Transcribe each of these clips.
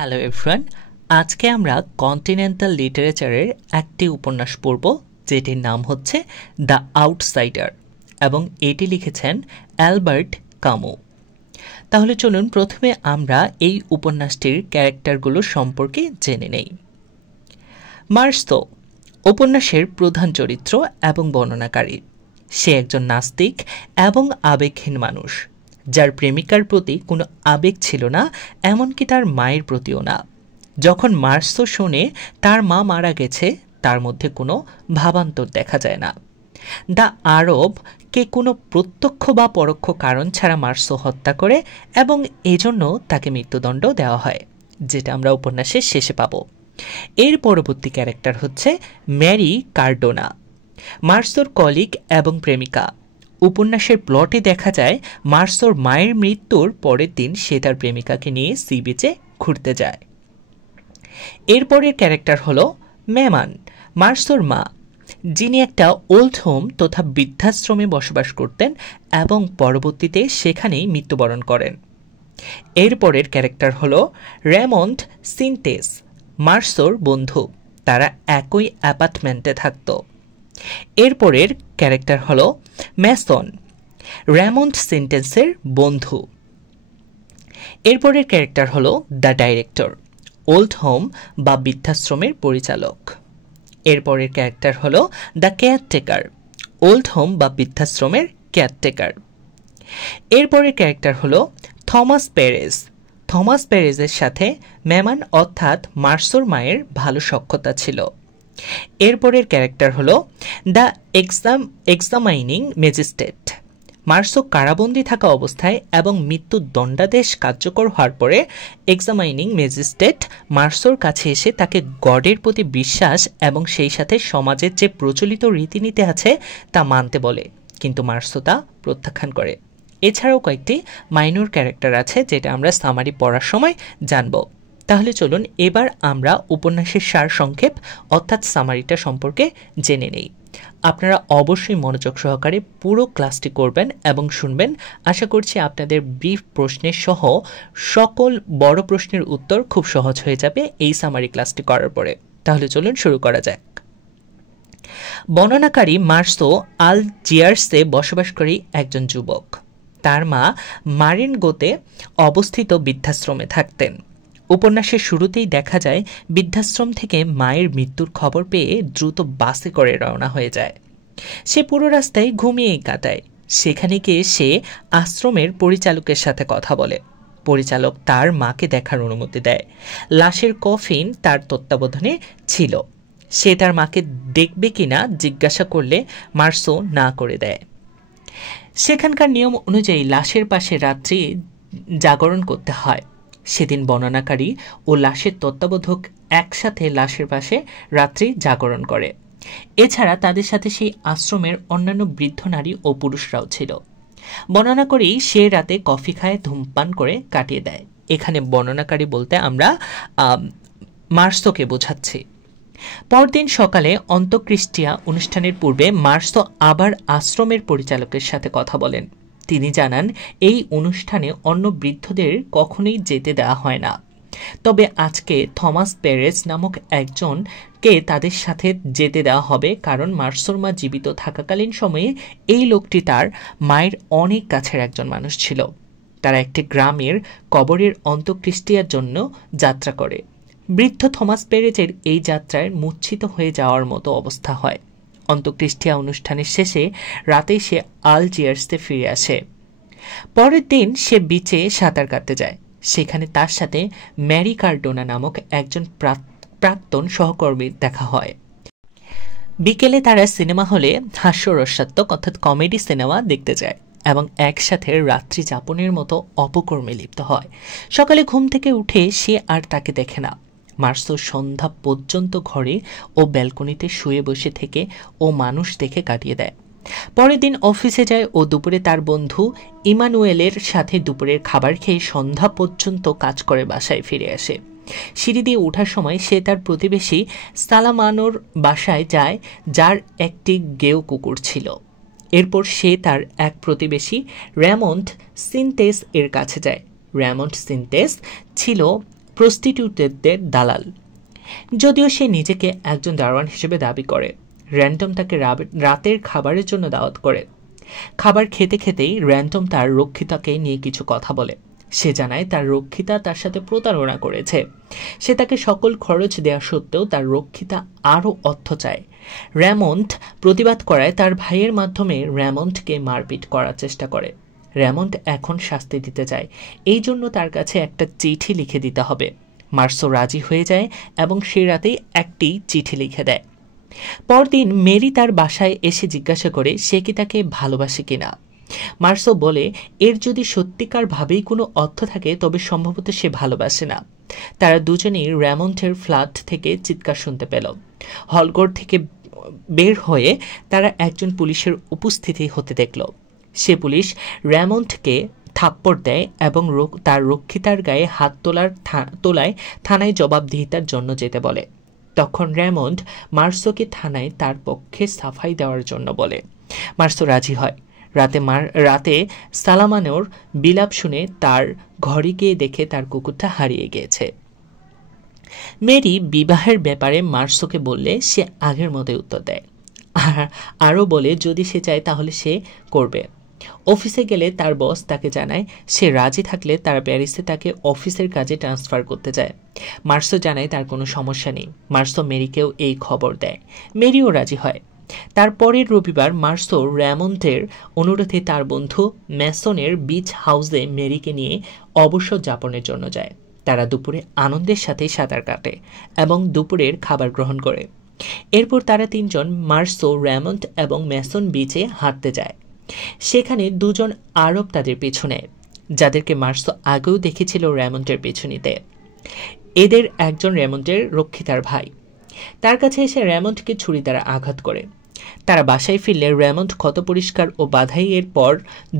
Hello everyone, আজকে আমরা continental লিটারেচারের একটি উপন্যাস পড়ব যেটির নাম হচ্ছে দ্য আউটসাইডার এবং এটি লিখেছেন অ্যালবার্ট কামু। তাহলে চলুন প্রথমে আমরা এই উপন্যাসটির ক্যারেক্টারগুলো সম্পর্কে জেনে নেই। মার্সো উপন্যাসের প্রধান চরিত্র এবং বর্ণনাকারী। সে একজন নাস্তিক এবং আবেগহীন মানুষ, যার প্রেমিকার প্রতি কোনো আবেগ ছিল না, এমনকি তার মায়ের প্রতিও না। যখন মার্সো শোনে তার মা মারা গেছে, তার মধ্যে কোনো ভাবান্তর দেখা যায় না। দ্য আরব কে কোনো প্রত্যক্ষ বা পরোক্ষ কারণ ছাড়া মার্সো হত্যা করে এবং এজন্য তাকে মৃত্যুদণ্ড দেওয়া হয়, যেটা আমরা উপন্যাসের শেষে পাব। এর পরবর্তী ক্যারেক্টার হচ্ছে ম্যারি কার্ডোনা, মার্সোর কলিগ এবং প্রেমিকা। উপন্যাসের প্লটে দেখা যায় মার্সোর মায়ের মৃত্যুর পরের দিন সে তার প্রেমিকাকে নিয়ে সি বিচে ঘুরতে যায়। এরপরের ক্যারেক্টার হলো মেমান, মার্সোর মা, যিনি একটা ওল্ড হোম তথা বৃদ্ধাশ্রমে বসবাস করতেন এবং পরবর্তীতে সেখানেই মৃত্যুবরণ করেন। এরপরের ক্যারেক্টার হলো রেমন্ড সিনটেস, মার্সোর বন্ধু। তারা একই অ্যাপার্টমেন্টে থাকতো। এরপরের ক্যারেক্টার হলো ম্যাসন, রেমন্ড সিনটেন্সের বন্ধু। এরপরের ক্যারেক্টার হলো দ্য ডাইরেক্টর, ওল্ড হোম বা বৃদ্ধাশ্রমের পরিচালক। এরপরের ক্যারেক্টার হলো দ্য কেয়ারটেকার, ওল্ড হোম বা বৃদ্ধাশ্রমের কেয়ারটেকার। এরপরের ক্যারেক্টার হলো থমাস পেরেজ। থমাস পেরেজের সাথে মেমান অর্থাৎ মার্সোর মায়ের ভালো সখ্যতা ছিল। এরপরের ক্যারেক্টার হলো দ্য এক্সামাইনিং ম্যাজিস্ট্রেট। মার্সো কারাবন্দী থাকা অবস্থায় এবং মৃত্যুর দণ্ডাদেশ কার্যকর হওয়ার পরে এক্সামাইনিং ম্যাজিস্ট্রেট মার্সোর কাছে এসে তাকে গডের প্রতি বিশ্বাস এবং সেই সাথে সমাজের যে প্রচলিত রীতিনীতি আছে তা মানতে বলে, কিন্তু মার্সো তা প্রত্যাখ্যান করে। এছাড়াও কয়েকটি মাইনর ক্যারেক্টার আছে যেটা আমরা সামারি পড়ার সময় জানব। তাহলে চলুন এবার আমরা উপন্যাসের সারসংক্ষেপ অর্থাৎ সামারিটা সম্পর্কে জেনে নেই। আপনারা অবশ্যই মনোযোগ সহকারে পুরো ক্লাসটি করবেন এবং শুনবেন। আশা করছি আপনাদের ব্রিফ প্রশ্নের সহ সকল বড় প্রশ্নের উত্তর খুব সহজ হয়ে যাবে এই সামারি ক্লাসটি করার পরে। তাহলে চলুন শুরু করা যাক। বর্ণনাকারী মার্সো আলজিয়ার্সে বসবাসকারী একজন যুবক। তার মা মারিনগোতে অবস্থিত বৃদ্ধাশ্রমে থাকতেন। উপন্যাসের শুরুতেই দেখা যায় বৃদ্ধাশ্রম থেকে মায়ের মৃত্যুর খবর পেয়ে দ্রুত বাসে করে রওনা হয়ে যায়। সে পুরো রাস্তায় ঘুমিয়েই কাটায়। সেখানে গিয়ে সে আশ্রমের পরিচালকের সাথে কথা বলে। পরিচালক তার মাকে দেখার অনুমতি দেয়। লাশের কফিন তার তত্ত্বাবধানে ছিল। সে তার মাকে দেখবে কিনা জিজ্ঞাসা করলে মার্সো না করে দেয়। সেখানকার নিয়ম অনুযায়ী লাশের পাশে রাত্রি জাগরণ করতে হয়। সেদিন বর্ণনাকারী ও লাশের তত্ত্বাবধায়ক একসাথে লাশের পাশে রাত্রি জাগরণ করে। এছাড়া তাদের সাথে সেই আশ্রমের অন্যান্য বৃদ্ধ নারী ও পুরুষরাও ছিল। বর্ণনাকারী সে রাতে কফি খায়, ধূমপান করে কাটিয়ে দেয়। এখানে বর্ণনাকারী বলতে আমরা মার্সোকে বোঝাচ্ছি। পরদিন সকালে অন্ত্যেষ্টিক্রিয়া অনুষ্ঠানের পূর্বে মার্সো আবার আশ্রমের পরিচালকের সাথে কথা বলেন। তিনি জানান এই অনুষ্ঠানে অন্য বৃদ্ধদের কখনোই যেতে দেওয়া হয় না, তবে আজকে থমাস পেরেজ নামক একজনকে তাদের সাথে যেতে দেওয়া হবে, কারণ মার্সোর মা জীবিত থাকাকালীন সময়ে এই লোকটি তার মায়ের অনেক কাছের একজন মানুষ ছিল। তারা একটি গ্রামের কবরের অন্ত্যেষ্টিক্রিয়ার জন্য যাত্রা করে। বৃদ্ধ থমাস পেরেজের এই যাত্রায় মূর্ছিত হয়ে যাওয়ার মতো অবস্থা হয়। অন্ত্যেষ্টিক্রিয়া অনুষ্ঠানের শেষে রাতেই সে আলজিয়ার্সে ফিরে আসে। পরের দিন সে বিচে সাঁতার কাটতে যায়। সেখানে তার সাথে ম্যারি কার্ডোনা নামক একজন প্রাক্তন সহকর্মীর দেখা হয়। বিকেলে তারা সিনেমা হলে হাস্যরসাত্মক অর্থাৎ কমেডি সিনেমা দেখতে যায় এবং একসাথে রাত্রি যাপনের মতো অপকর্মে লিপ্ত হয়। সকালে ঘুম থেকে উঠে সে আর তাকে দেখে না। মার্সো সন্ধ্যা পর্যন্ত ঘরে ও ব্যালকনিতে শুয়ে বসে থেকে ও মানুষ দেখে কাটিয়ে দেয়। পরের দিন অফিসে যায় ও দুপুরে তার বন্ধু ইমানুয়েলের সাথে দুপুরের খাবার খেয়ে সন্ধ্যা পর্যন্ত কাজ করে বাসায় ফিরে আসে। সিঁড়ি দিয়ে ওঠার সময় সে তার প্রতিবেশী সালামানোর বাসায় যায়, যার একটি গেও কুকুর ছিল। এরপর সে তার এক প্রতিবেশী রেমন্ড সিনটেস এর কাছে যায়। রেমন্ড সিনটেস ছিল প্রস্টিটিউটেডদের দালাল। যদিও সে নিজেকে একজন দারোয়ান হিসেবে দাবি করে, র্যান্ডম তাকে রাতের খাবারের জন্য দাওয়াত করে। খাবার খেতে খেতেই র্যান্ডম তার রক্ষিতাকে নিয়ে কিছু কথা বলে। সে জানায় তার রক্ষিতা তার সাথে প্রতারণা করেছে। সে তাকে সকল খরচ দেওয়া সত্ত্বেও তার রক্ষিতা আরও অর্থ চায়। র্যামন্ড প্রতিবাদ করায় তার ভাইয়ের মাধ্যমে র্যামন্ডকে মারপিট করার চেষ্টা করে। র্যামন্ড এখন শাস্তি দিতে চায়, এই জন্য তার কাছে একটা চিঠি লিখে দিতে হবে। মার্সো রাজি হয়ে যায় এবং সে রাতেই একটি চিঠি লিখে দেয়। পরদিন মেরি তার বাসায় এসে জিজ্ঞাসা করে সে কি তাকে ভালোবাসে কিনা। মার্সো বলে এর যদি সত্যিকার ভাবেই কোনো অর্থ থাকে তবে সম্ভবত সে ভালোবাসে না। তারা দুজনেই র্যামন্ডের ফ্ল্যাট থেকে চিৎকার শুনতে পেল। হলঘর থেকে বের হয়ে তারা একজন পুলিশের উপস্থিতি হতে দেখল। সে পুলিশ র্যামন্ডকে থাপ্পড় দেয় এবং তার রক্ষিতার গায়ে হাত তোলায় থানায় জবাবদিহিতার জন্য যেতে বলে। তখন র্যামন্ড মার্সোকে থানায় তার পক্ষে সাফাই দেওয়ার জন্য বলে। মার্সো রাজি হয়। রাতে সালামানোর বিলাপ শুনে তার ঘরে গিয়ে দেখে তার কুকুরটা হারিয়ে গিয়েছে। মেরি বিবাহের ব্যাপারে মার্সোকে বললে সে আগের মতোই উত্তর দেয়, আরও বলে যদি সে চায় তাহলে সে করবে। অফিসে গেলে তার বস তাকে জানায় সে রাজি থাকলে তারা প্যারিসে তাকে অফিসের কাজে ট্রান্সফার করতে চায়। মার্সো জানায় তার কোনো সমস্যা নেই। মার্সো মেরিকেও এই খবর দেয়। মেরিও রাজি হয়। তারপরের রবিবার মার্সো র্যামন্ডের অনুরোধে তার বন্ধু ম্যাসনের বিচ হাউসে মেরিকে নিয়ে অবসর যাপনের জন্য যায়। তারা দুপুরে আনন্দের সাথে সাঁতার কাটে এবং দুপুরের খাবার গ্রহণ করে। এরপর তারা তিনজন মার্সো, র্যামন্ড এবং ম্যাসন বিচে হাঁটতে যায়। সেখানে দুজন আরব তাদের পিছু নেয়, যাদেরকে মার্সো আগেও দেখেছিল র্যামন্ডের পিছু নিতে। এদের একজন র্যামন্ডের রক্ষিতার ভাই। তার কাছে এসে র্যামন্ডকে ছুরি দ্বারা আঘাত করে। তারা বাসায় ফিরলে র্যামন্ড ক্ষত পরিষ্কার ও বাধাইয়ের পর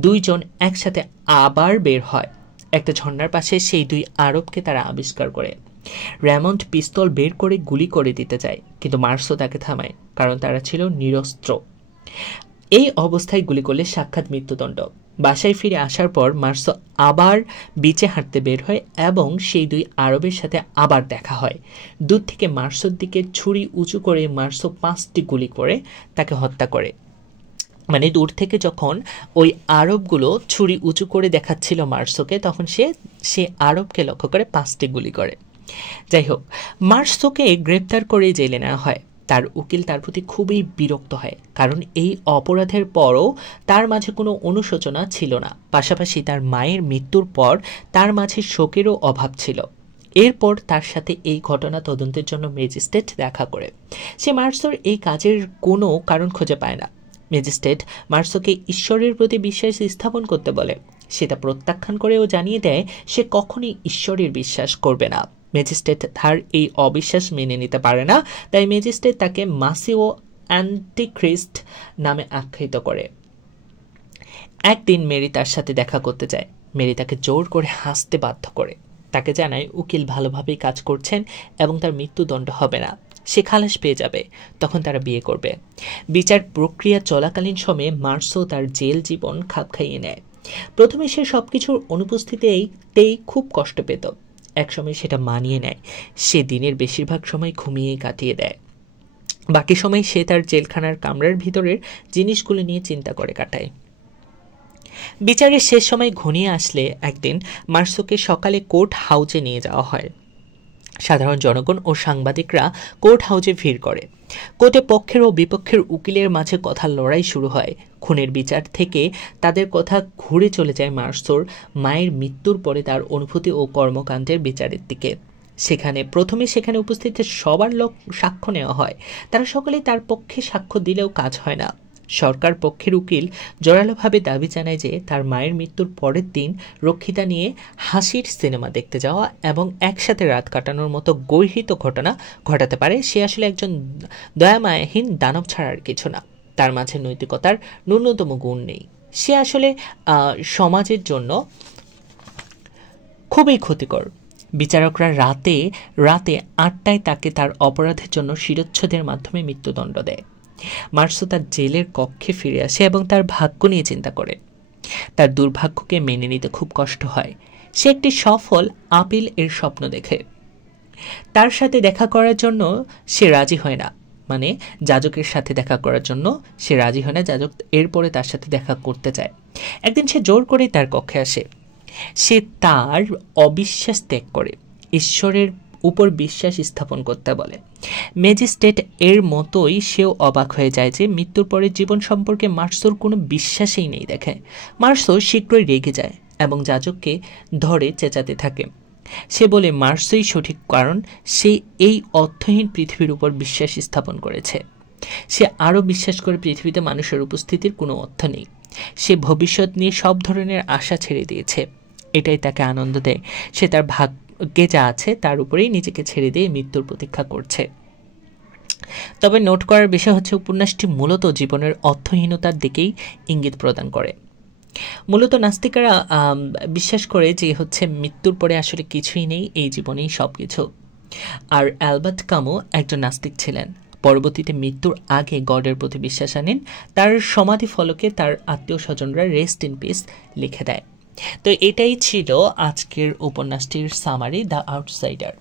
দুইজন একসাথে আবার বের হয়। একটা ঝর্ণার পাশে সেই দুই আরবকে তারা আবিষ্কার করে। র্যামন্ড পিস্তল বের করে গুলি করে দিতে চায়, কিন্তু মার্সো তাকে থামায়, কারণ তারা ছিল নিরস্ত্র। এই অবস্থায় গুলি করলে সাক্ষাৎ মৃত্যুদণ্ড। বাসায় ফিরে আসার পর মার্সো আবার বিচে হাঁটতে বের হয় এবং সেই দুই আরবের সাথে আবার দেখা হয়। দূর থেকে মার্সোর দিকে ছুরি উঁচু করে মার্সো 5টি গুলি করে তাকে হত্যা করে। মানে দূর থেকে যখন ওই আরবগুলো ছুরি উঁচু করে দেখাচ্ছিল মার্সোকে, তখন সে আরবকে লক্ষ্য করে 5টি গুলি করে। যাই হোক, মার্সোকে গ্রেপ্তার করে জেলে নেওয়া হয়। তার উকিল তার প্রতি খুবই বিরক্ত হয়, কারণ এই অপরাধের পরও তার মাঝে কোনো অনুশোচনা ছিল না। পাশাপাশি তার মায়ের মৃত্যুর পর তার মাঝে শোকেরও অভাব ছিল। এরপর তার সাথে এই ঘটনা তদন্তের জন্য ম্যাজিস্ট্রেট দেখা করে। সে মার্সোর এই কাজের কোনো কারণ খুঁজে পায় না। ম্যাজিস্ট্রেট মার্সোকে ঈশ্বরের প্রতি বিশ্বাস স্থাপন করতে বলে। সে তা প্রত্যাখ্যান করেও জানিয়ে দেয় সে কখনোই ঈশ্বরের বিশ্বাস করবে না। ম্যাজিস্ট্রেট তার এই অবিশ্বাস মেনে নিতে পারে না, তাই ম্যাজিস্ট্রেট তাকে মাসিও অ্যান্টিখ্রিস্ট নামে আখ্যায়িত করে। একদিন মেরি তার সাথে দেখা করতে যায়। মেরি তাকে জোর করে হাসতে বাধ্য করে। তাকে জানায় উকিল ভালোভাবেই কাজ করছেন এবং তার মৃত্যুদণ্ড হবে না, সে খালাস পেয়ে যাবে, তখন তারা বিয়ে করবে। বিচার প্রক্রিয়া চলাকালীন সময়ে মার্সো তার জেল জীবন খাপ খাইয়ে নেয়। প্রথমে সে সবকিছুর অনুপস্থিতিতেই খুব কষ্ট পেত। একসময় সেটা মানিয়ে নেয়। সে দিনের বেশিরভাগ সময় ঘুমিয়েই কাটিয়ে দেয়। বাকি সময় সে তার জেলখানার কামরার ভিতরের জিনিসগুলো নিয়ে চিন্তা করে কাটায়। বিচারের শেষ সময় ঘনিয়ে আসলে একদিন মার্সোকে সকালে কোর্ট হাউসে নিয়ে যাওয়া হয়। সাধারণ জনগণ ও সাংবাদিকরা কোর্ট হাউসে ভিড় করে। কোর্টে পক্ষের ও বিপক্ষের উকিলের মাঝে কথার লড়াই শুরু হয়। খুনের বিচার থেকে তাদের কথা ঘুরে চলে যায় মার্সোর মায়ের মৃত্যুর পরে তার অনুভূতি ও কর্মকাণ্ডের বিচারের দিকে। সেখানে উপস্থিত সবার সাক্ষ্য নেওয়া হয়। তারা সকলেই তার পক্ষে সাক্ষ্য দিলেও কাজ হয় না। সরকার পক্ষের উকিল জোরালোভাবে দাবি জানায় যে তার মায়ের মৃত্যুর পরের দিন রক্ষিতা নিয়ে হাসির সিনেমা দেখতে যাওয়া এবং একসাথে রাত কাটানোর মতো গর্হিত ঘটনা ঘটাতে পারে সে আসলে একজন দয়ামায়াহীন দানব ছাড়া আর কিছু না। তার মাঝে নৈতিকতার ন্যূনতম গুণ নেই। সে আসলে সমাজের জন্য খুবই ক্ষতিকর। বিচারকরা রাতে 8টায় তাকে তার অপরাধের জন্য শিরচ্ছেদের মাধ্যমে মৃত্যুদণ্ড দেয়। মার্সো তার জেলের কক্ষে ফিরে আসে এবং তার ভাগ্য নিয়ে চিন্তা করে। তার দুর্ভাগ্যকে মেনে নিতে খুব কষ্ট হয়। সে একটি সফল আপিল এর স্বপ্ন দেখে। তার সাথে দেখা করার জন্য সে রাজি হয় না, মানে যাজকের সাথে দেখা করার জন্য সে রাজি হয় না, যাজক এরপরে তার সাথে দেখা করতে চায়। একদিন সে জোর করে তার কক্ষে আসে। সে তার অবিশ্বাস ত্যাগ করে ঈশ্বরের উপর বিশ্বাস স্থাপন করতে বলে। ম্যাজিস্ট্রেট এর মতোই সেও অবাক হয়ে যায় যে মৃত্যুর পরের জীবন সম্পর্কে মার্সোর কোনো বিশ্বাসই নেই। দেখে মার্সো শীঘ্রই রেগে যায় এবং যাজককে ধরে চেঁচাতে থাকে। সে বলে মার্সোই সঠিক, কারণ সে এই অর্থহীন পৃথিবীর উপর বিশ্বাস স্থাপন করেছে। সে আরও বিশ্বাস করে পৃথিবীতে মানুষের উপস্থিতির কোনো অর্থ নেই। সে ভবিষ্যৎ নিয়ে সব ধরনের আশা ছেড়ে দিয়েছে। এটাই তাকে আনন্দ দেয়। সে তার ভাগ্যে যা আছে তার উপরেই নিজেকে ছেড়ে দিয়ে মৃত্যুর প্রতীক্ষা করছে। তবে নোট করার বিষয় হচ্ছে উপন্যাসটি মূলত জীবনের অর্থহীনতার দিকেই ইঙ্গিত প্রদান করে। মূলত নাস্তিকরা বিশ্বাস করে যে হচ্ছে মৃত্যুর পরে আসলে কিছুই নেই, এই জীবনেই সব কিছু। আর অ্যালবার্ট কামু একজন নাস্তিক ছিলেন। পরবর্তীতে মৃত্যুর আগে গডের প্রতি বিশ্বাস আনেন। তার সমাধি ফলকে তার আত্মীয় স্বজনরা রেস্ট ইন পিস লিখে দেয়। তো এটাই ছিল আজকের উপন্যাসটির সামারি, দ্য আউটসাইডার।